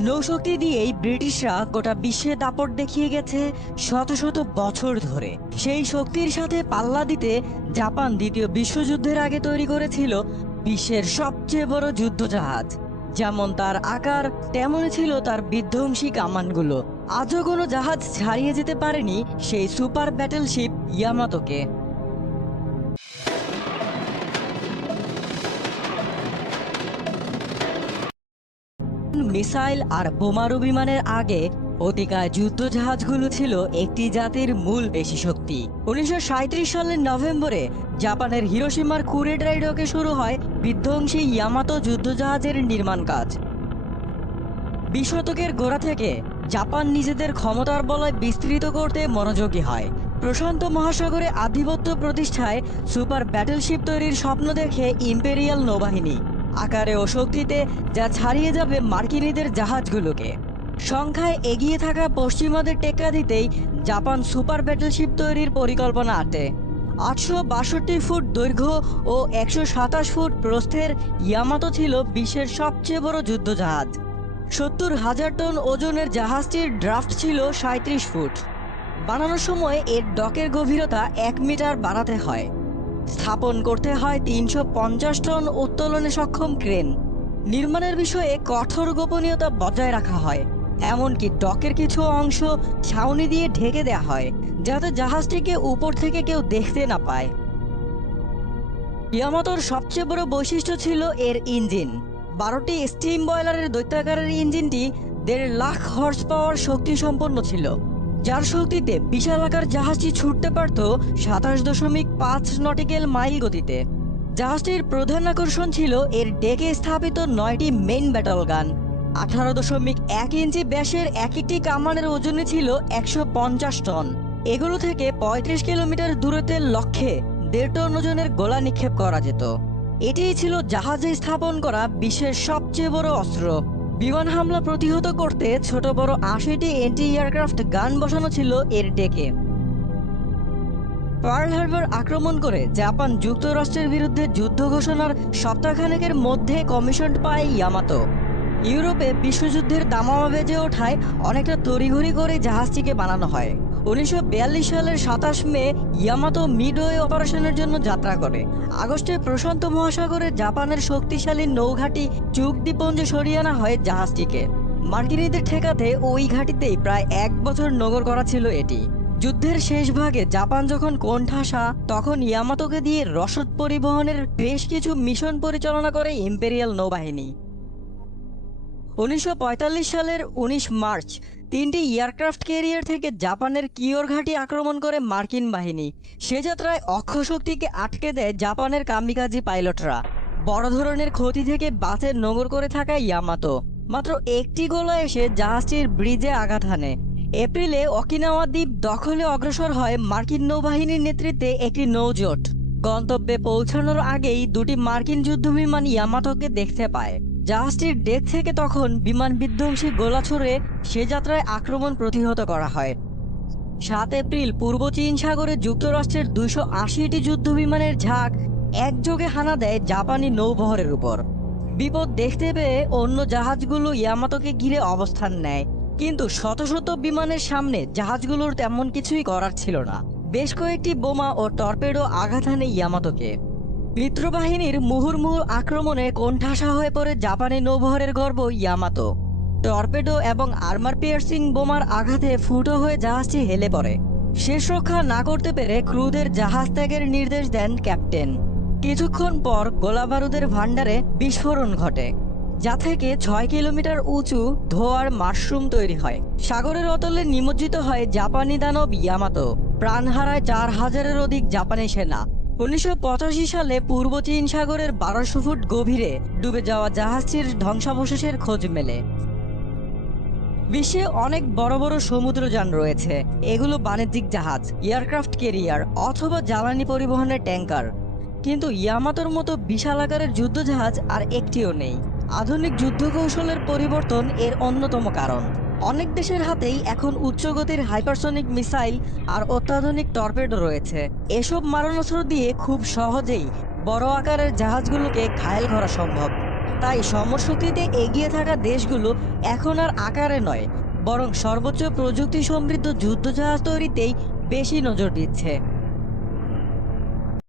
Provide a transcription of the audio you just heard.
নৌশক্তি দিয়েই ব্রিটিশরা গোটা বিশ্বে দাপট দেখিয়ে গেছে শত শত বছর ধরে। সেই শক্তির সাথে পাল্লা দিতে জাপান দ্বিতীয় বিশ্বযুদ্ধের আগে তৈরি করেছিল বিশ্বের সবচেয়ে বড় যুদ্ধজাহাজ। যেমন তার আকার তেমনই ছিল তার বিধ্বংসী কামানগুলো। আজও কোনো জাহাজ ছাড়িয়ে যেতে পারেনি সেই সুপার ব্যাটেলশিপ ইয়ামাতোকে মিসাইল আর বোমারু বিমানের আগে অতিকায় যুদ্ধজাহাজগুলো ছিল একটি জাতির মূল পেশি শক্তি উনিশশো সাঁইত্রিশ সালের নভেম্বরে জাপানের হিরোসীমার কুরেড্রাইডকে শুরু হয় বিধ্বংসী ইয়ামাতো যুদ্ধজাহাজের নির্মাণ কাজ। বিশ শতকের গোড়া থেকে জাপান নিজেদের ক্ষমতার বলয় বিস্তৃত করতে মনোযোগী হয়। প্রশান্ত মহাসাগরে আধিপত্য প্রতিষ্ঠায় সুপার ব্যাটেলশিপ তৈরির স্বপ্ন দেখে ইম্পেরিয়াল নৌবাহিনী আকারে ও শক্তিতে যা ছাড়িয়ে যাবে মার্কিনীদের জাহাজগুলোকে। সংখ্যায় এগিয়ে থাকা পশ্চিমাদের টেক্কা দিতেই জাপান সুপার ব্যাটেলশিপ তৈরির পরিকল্পনা আটে। আটশো বাষট্টি ফুট দৈর্ঘ্য ও একশো সাতাশ ফুট প্রস্থের ইয়ামাতো ছিল বিশ্বের সবচেয়ে বড় যুদ্ধজাহাজ। সত্তর হাজার টন ওজনের জাহাজটির ড্রাফট ছিল সাঁত্রিশ ফুট। বানানোর সময় এর ডকের গভীরতা এক মিটার বাড়াতে হয়। স্থাপন করতে হয় তিনশো পঞ্চাশ টন উত্তোলনে সক্ষম ক্রেন। নির্মাণের বিষয়ে কঠোর গোপনীয়তা বজায় রাখা হয়। এমনকি ডকের কিছু অংশ ছাউনি দিয়ে ঢেকে দেওয়া হয়, যাতে জাহাজটিকে উপর থেকে কেউ দেখতে না পায়। ইয়ামাতোর সবচেয়ে বড় বৈশিষ্ট্য ছিল এর ইঞ্জিন। বারোটি স্টিম বয়লারের দৈত্যাকারের ইঞ্জিনটি দেড় লাখ হর্স পাওয়ার শক্তি সম্পন্ন ছিল। যার শক্তিতে বিশাল আকার জাহাজটি ছুটতে পারত সাতাশ দশমিক পাঁচ নটিক্যাল মাইল গতিতে। জাহাজটির প্রধান আকর্ষণ ছিল এর ডেকে স্থাপিত নয়টি মেইন ব্যাটল গান আঠারো দশমিক এক ইঞ্চি ব্যাসের এক একটি কামানের ওজনে ছিল একশো পঞ্চাশ টন। এগুলো থেকে পঁয়ত্রিশ কিলোমিটার দূরত্বের লক্ষ্যে দেড় টন ওজনের গোলা নিক্ষেপ করা যেত। এটিই ছিল জাহাজে স্থাপন করা বিশ্বের সবচেয়ে বড় অস্ত্র। বিমান হামলা প্রতিহত করতে ছোট বড় আশিটি এন্টি এয়ারক্রাফট গান বসানো ছিল এর ডেকে। পার্ল হারবার আক্রমণ করে জাপান যুক্তরাষ্ট্রের বিরুদ্ধে যুদ্ধ ঘোষণার সপ্তাহখানেকের মধ্যে কমিশন পায় ইয়ামাতো। ইউরোপে বিশ্বযুদ্ধের দামামা বেজে ওঠায় অনেকটা তড়িঘড়ি করে জাহাজটিকে বানানো হয়। উনিশশো বিয়াল্লিশ সালের সাতাশ মে ইয়ামাতো মিডওয়ে অপারেশনের জন্য যাত্রা করে। আগস্টে প্রশান্ত মহাসাগরে জাপানের শক্তিশালী নৌঘাঁটি চুক দ্বীপপুঞ্জে সরিয়ে আনা হয় জাহাজটিকে। মার্কিনীদের ঠেকাতে ওই ঘাঁটিতেই প্রায় এক বছর নগর করা ছিল এটি। যুদ্ধের শেষ ভাগে জাপান যখন কোণঠাসা, তখন ইয়ামাতোকে দিয়ে রসদ পরিবহনের বেশ কিছু মিশন পরিচালনা করে ইম্পেরিয়াল নৌবাহিনী। উনিশশো পঁয়তাল্লিশ সালের ১৯ মার্চ, তিনটি এয়ারক্রাফট ক্যারিয়ার থেকে জাপানের কিওর ঘাঁটি আক্রমণ করে মার্কিন বাহিনী। সে যাত্রায় অক্ষশক্তিকে আটকে দেয় জাপানের কামিকাজি পাইলটরা। বড় ধরনের ক্ষতি থেকে বাসের নগর করে থাকা ইয়ামাতো। মাত্র একটি গোলা এসে জাহাজটির ব্রিজে আঘাত হানে। এপ্রিলে অকিনাওয়া দ্বীপ দখলে অগ্রসর হয় মার্কিন নৌবাহিনীর নেতৃত্বে একটি নৌজোট। গন্তব্যে পৌঁছানোর আগেই দুটি মার্কিন যুদ্ধবিমান ইয়ামাতোকে দেখতে পায়। জাহাজটির ডেক থেকে তখন বিমান বিধ্বংসী গোলা ছড়ে সে যাত্রায় আক্রমণ প্রতিহত করা হয়। সাত এপ্রিল পূর্ব চীন সাগরে যুক্তরাষ্ট্রের দুইশো আশিটি যুদ্ধবিমানের ঝাঁক একযোগে হানা দেয় জাপানি নৌবহরের উপর। বিপদ দেখতে পেয়ে অন্য জাহাজগুলো ইয়ামাতোকে ঘিরে অবস্থান নেয়। কিন্তু শত শত বিমানের সামনে জাহাজগুলোর তেমন কিছুই করার ছিল না। বেশ কয়েকটি বোমা ও টর্পেডো আঘাত হানে ইয়ামাতোকে মিত্রবাহিনীর মুহুর্মুহুর আক্রমণে কোণঠাসা হয়ে পড়ে জাপানি নৌবহরের গর্ব ইয়ামাতো। টর্পেডো এবং আর্মার পিয়ার্সিং বোমার আঘাতে ফুটো হয়ে জাহাজটি হেলে পড়ে। শেষ রক্ষা না করতে পেরে ক্রুদের জাহাজ ত্যাগের নির্দেশ দেন ক্যাপ্টেন। কিছুক্ষণ পর গোলাবারুদের ভাণ্ডারে বিস্ফোরণ ঘটে, যা থেকে ছয় কিলোমিটার উঁচু ধোয়ার মাশরুম তৈরি হয়। সাগরের অতলে নিমজ্জিত হয় জাপানি দানব ইয়ামাতো। প্রাণ হারায় চার হাজারের অধিক জাপানি সেনা। উনিশশো পঁচাশি সালে পূর্ব চীন সাগরের বারোশো ফুট গভীরে ডুবে যাওয়া জাহাজটির ধ্বংসাবশেষের খোঁজ মেলে। বিশ্বে অনেক বড় বড় সমুদ্রযান রয়েছে। এগুলো বাণিজ্যিক জাহাজ, এয়ারক্রাফট কেরিয়ার অথবা জ্বালানি পরিবহনের ট্যাঙ্কার কিন্তু ইয়ামাতোর মতো বিশাল আকারের যুদ্ধজাহাজ আর একটিও নেই। আধুনিক যুদ্ধ কৌশলের পরিবর্তন এর অন্যতম কারণ। অনেক দেশের হাতেই এখন উচ্চগতির হাইপারসনিক মিসাইল আর অত্যাধুনিক টর্পেডো রয়েছে। এসব মারণাস্ত্র দিয়ে খুব সহজেই বড় আকারের জাহাজগুলোকে ঘায়েল করা সম্ভব। তাই সমরশক্তিতে এগিয়ে থাকা দেশগুলো এখন আর আকারে নয়, বরং সর্বোচ্চ প্রযুক্তি সমৃদ্ধ যুদ্ধজাহাজ তৈরিতেই বেশি নজর দিচ্ছে।